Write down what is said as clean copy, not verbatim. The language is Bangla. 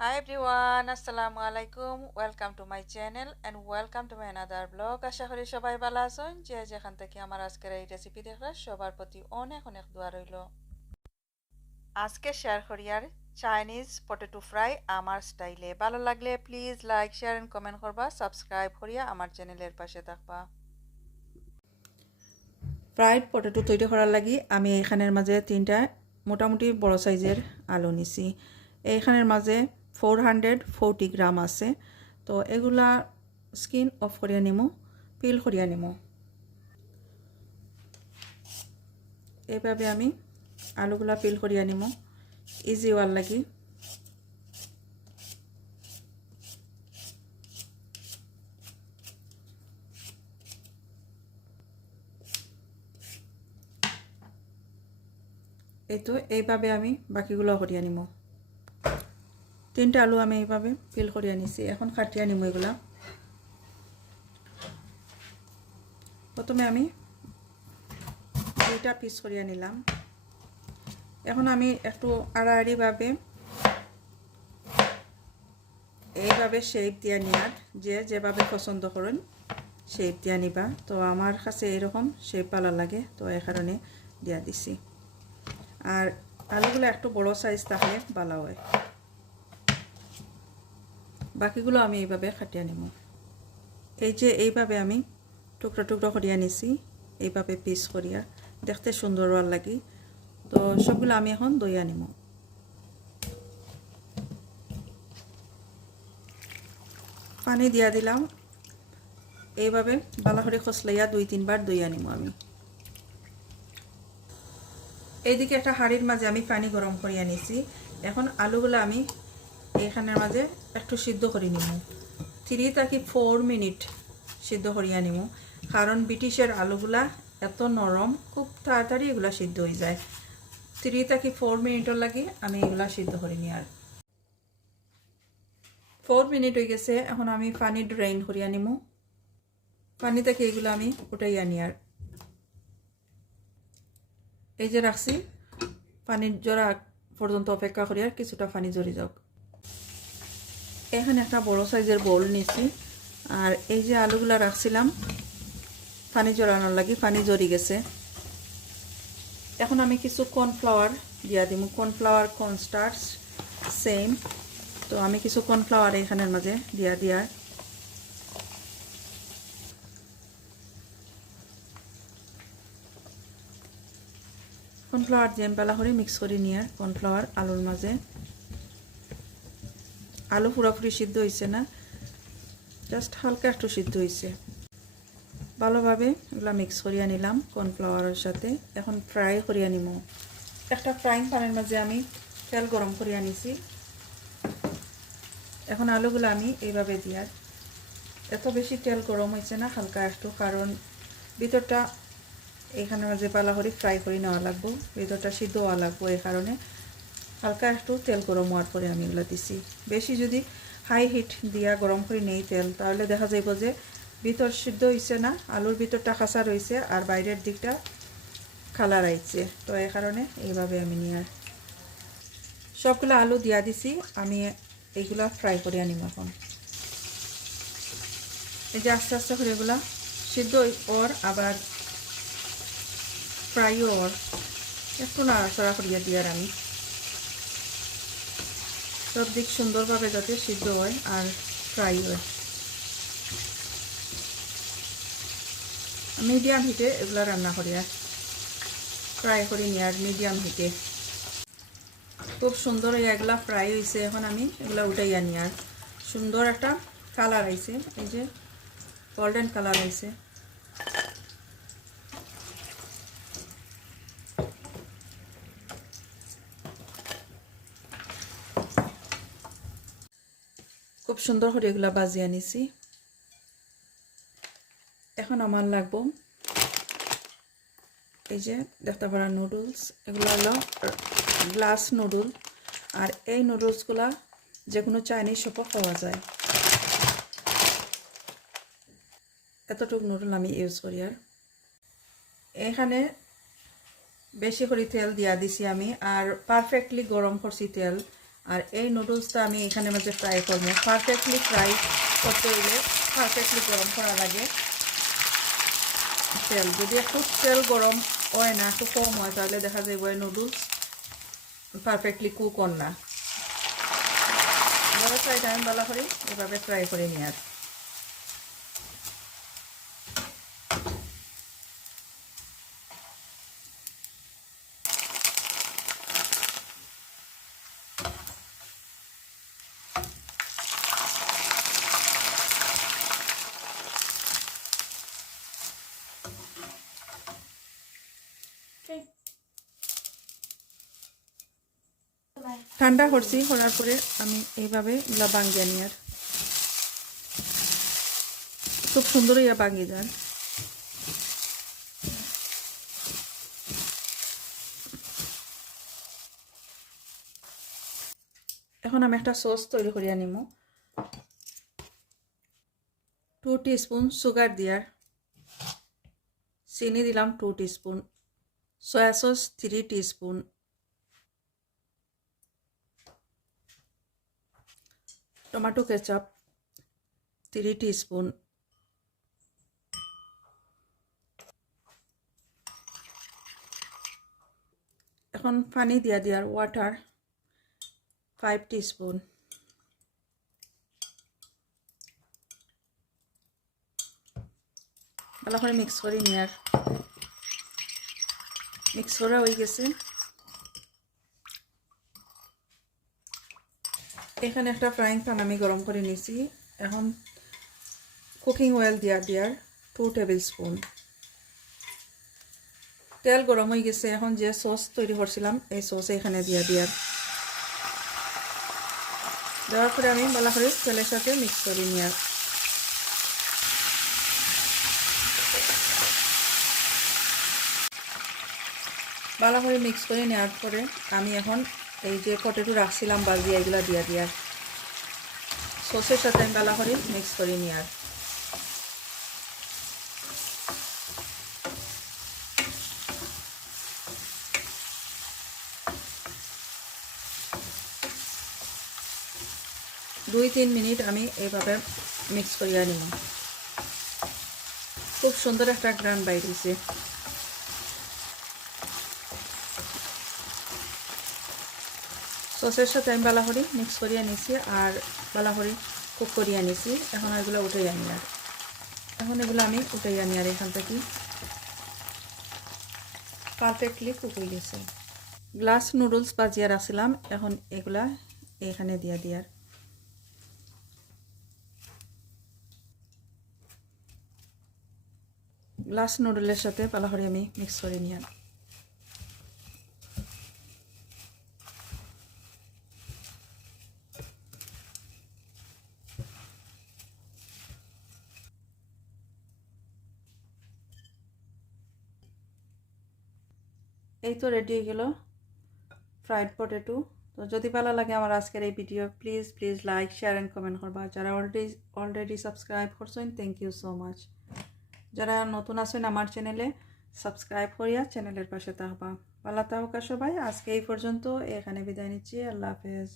Hi everyone, Assalamu alaikum. Welcome to my channel and welcome to my another vlog. আশা করি সবাই ভালো আছেন। যে যেখান থেকে আমার আজকের এই রেসিপি দেখরা সবার প্রতি অনেক অনেক দোয়া রইল। আজকে শেয়ার করি আর চাইনিজ পটেটো ফ্রাই আমার স্টাইলে। ভালো লাগলে please like share and comment করবা, সাবস্ক্রাইব করিয়া আমার চ্যানেলের পাশে থাকবা। ফ্রাইড পটেটো তৈরি করার লাগি আমি এখানের মাঝে তিনটা মোটামুটি বড় সাইজের আলু নিছি। এইখানের মাঝে 440 গ্রাম আছে। তো এগুলা স্কিন অফ করিয়া নিমু, পিল করিয়া নিমু। এইভাবে আমি আলুগুলা পিল করিয়া নিমু ইজি হওয়ার লাগি। এই তো এইভাবে আমি বাকিগুলো করিয়া নিমু। তিনটা আলু আমি এইভাবে পিল করিয়া নিছি। এখন কাটিয়া নিমু এগুলা। প্রথমে আমি দুইটা পিস করিয়া নিলাম। এখন আমি একটু আড়াআড়িভাবে এইভাবে শেপ দিয়া নিয়ার, যেভাবে পছন্দ করেন শেপ দিয়া নিবা। তো আমার কাছে এরকম শেপ ভালো লাগে, তো এই কারণে দিয়া দিছি। আর আলুগুলো একটু বড় সাইজ থাকলে ভালো হয়। বাকিগুলো আমি এইভাবে কাটিয়ে নিব। এই যে এইভাবে আমি টুকরো টুকরো করিয়া নিছি, এইভাবে পিস করিয়া দেখতে সুন্দর হওয়ার লাগি। তো সবগুলো আমি এখন দইয়া নিব। পানি দিয়া দিলাম। এইভাবে ভালো করে খসলাইয়া 2-3 বার দইয়া নিব আমি। এইদিকে একটা হাঁড়ির মাঝে আমি পানি গরম করিয়া নিছি। এখন আলুগুলো আমি এইখানের মাঝে একটু সিদ্ধ করে নিব। 3 থেকে 4 মিনিট সিদ্ধ করিয়া নিব, কারণ ব্রিটিশের আলুগুলা এত নরম, খুব তাড়াতাড়ি এগুলা সিদ্ধ হয়ে যায়। 3 থেকে 4 মিনিটের লাগি আমি এগুলা সিদ্ধ করে নিই। আর 4 মিনিট হয়ে গেছে। এখন আমি পানি ড্রেইন করিয়া নিব। পানি থেকে এগুলো আমি উঠাইয়া নিই। আর এই যে রাখছি, পানির জরা পর্যন্ত অপেক্ষা করি, আর কিছুটা পানি জড়ি যাক। এখানে একটা বড় সাইজের বোল নিছি। আর এই যে আলুগুলা রাখছিলাম পানি জড়ানোর লাগি, পানি জড়ি গেছে। এখন আমি কিছু কর্নফ্লাওয়ার দিয়া দিব। Cornflour cornstarch same. তো আমি কিছু কর্নফ্লাওয়ার এখানের মাঝে দিয়া কর্নফ্লাওয়ার জেমপালা করে মিক্স করে নিয়ে কর্নফ্লাওয়ার আলুর মাঝে। আলু পুরোপুরি সিদ্ধ হয়েছে না, জাস্ট হালকা একটু সিদ্ধ হয়েছে। ভালোভাবে এগুলো মিক্স করিয়া নিলাম কর্নফ্লাওয়ারের সাথে। এখন ফ্রাই করিয়া নিব। একটা ফ্রাইং প্যানের মাঝে আমি তেল গরম করিয়া নিছি। এখন আলুগুলো আমি এইভাবে দিয়ার, এত বেশি তেল গরম হয়েছে না, হালকা একটু, কারণ ভিতরটা এইখানের মাঝে পালা করে ফ্রাই করে নেওয়া লাগবো, ভিতরটা সিদ্ধ হওয়া লাগবো। এই কারণে হালকা একটু তেল গরম হওয়ার পরে আমি এগুলো দিছি। বেশি যদি হাই হিট দিয়া গরম করে নেই তেল, তাহলে দেখা যাইব যে ভিতর সিদ্ধ হয়েছে না, আলুর ভিতরটা কাঁচা রয়েছে আর বাইরের দিকটা কালার আইছে। তো এই কারণে এইভাবে আমি নিয়ে সবগুলো আলু দিয়া দিছি। আমি এইগুলা ফ্রাই করে আনিম। এখন এই যে আস্তে আস্তে করে এগুলা সিদ্ধ ওর আবার ফ্রাইও ওর একটু নাড়াচড়া করিয়া দিয়ার আমি সব দিক সুন্দরভাবে যাতে সিদ্ধ হয় আর ফ্রাই হয়। মিডিয়াম হিটে এগুলা রান্না করিয়া ফ্রাই করি নিয়ে, আর মিডিয়াম হিটে খুব সুন্দর এগুলা ফ্রাই হয়েছে। এখন আমি এগুলা উঠাইয়া নিই। আর সুন্দর একটা কালার আইছে, এই যে গোল্ডেন কালার আইছে। খুব সুন্দর করে এগুলা বাজিয়ে নিছি। এখন আমার লাগবো এই যে দেখতে পারা নুডলস। এগুলো হলো গ্লাস নুডল। আর এই নুডলসগুলা যে কোনো চাইনিজ শপে পাওয়া যায়। এতটুকু নুডল আমি ইউজ করি। আর এখানে বেশি করে তেল দিয়া দিছি আমি, আর পারফেক্টলি গরম করছি তেল। আর এই নুডলসটা আমি এখানে মাঝে ফ্রাই করবো। পারফেক্টলি ফ্রাই করতে হইলে পারফেক্টলি গরম করা লাগে তেল। যদি একটু তেল গরম হয় না, একটু কম হয়, তাহলে দেখা যায় ওই নুডলস পারফেক্টলি কুক হন না। এভাবে ফ্রাই টাইম ভালো করে এভাবে ফ্রাই করে নিয়ে আর ঠান্ডা করছি, করার পরে আমি এইভাবে এগুলা বাঙ্গিয়ে নিই আর খুব সুন্দর ইয়া বাঙ্গিয়ে যান। এখন আমি একটা সস তৈরি করিয়া নিব। 2 টিস্পুন সুগার দিয়ার, চিনি দিলাম 2 teaspoon, soya sauce 3 teaspoon, tomato ketchup 3 teaspoon, এখন পানি দিয়া দিয়ার ওয়াটার 5 টিস্পুন, ভালো করে মিক্স করে নিয়ার। মিক্স করা হয়ে গেছে। এখানে একটা ফ্রাইং প্যান আমি গরম করে নিয়েছি। এখন কুকিং অয়েল দিয়ার 2 টেবিল স্পুন। তেল গরম হয়ে গেছে। এখন যে সস তৈরি করছিলাম এই সস এখানে দিয়ার দেওয়ার পরে আমি ভালো করে তেলের সাথে মিক্স করে নিয়ার। ভালো করে মিক্স করে নেওয়ার পরে আমি এখন এই যে পটেটো রাখছিলাম বাজিয়া এগুলা দিয়ার সসের সাথে আমি ভালো করে মিক্স করে নেওয়ার। দুই 3 মিনিট আমি এইভাবে মিক্স করিয়া নিব। খুব সুন্দর একটা গ্রান বাইর হয়েছে। সসের সাথে আমি ভালো করে মিক্স করিয়া নিছি আর ভালো করে কুক করিয়া নিছি। এখন এগুলো উঠাইয়া নিই আর এগুলো আমি উঠাইয়া নিই আর এখান থেকে পারফেক্টলি কুক হয়ে গেছে। গ্লাস নুডলস বাজিয়া রাখছিলাম, এখন এগুলা এখানে দিয়ার গ্লাস নুডলের সাথে ভালো করে আমি মিক্স করে নিই। এই তো রেডি হয়ে গেল ফ্রাইড পটেটো। তো যদি ভালো লাগে আমার আজকের এই video, please like share and comment করবা। যারা অলরেডি সাবস্ক্রাইব করছেন থ্যাংক ইউ সো মাচ। যারা নতুন আছেন আমার চ্যানেলে সাবস্ক্রাইব করিয়া চ্যানেলের পাশে থাকবা। ভালো থাকা সবাই। আজকে এই পর্যন্ত, এখানে বিদায় নিচ্ছি। আল্লাহ হাফেজ।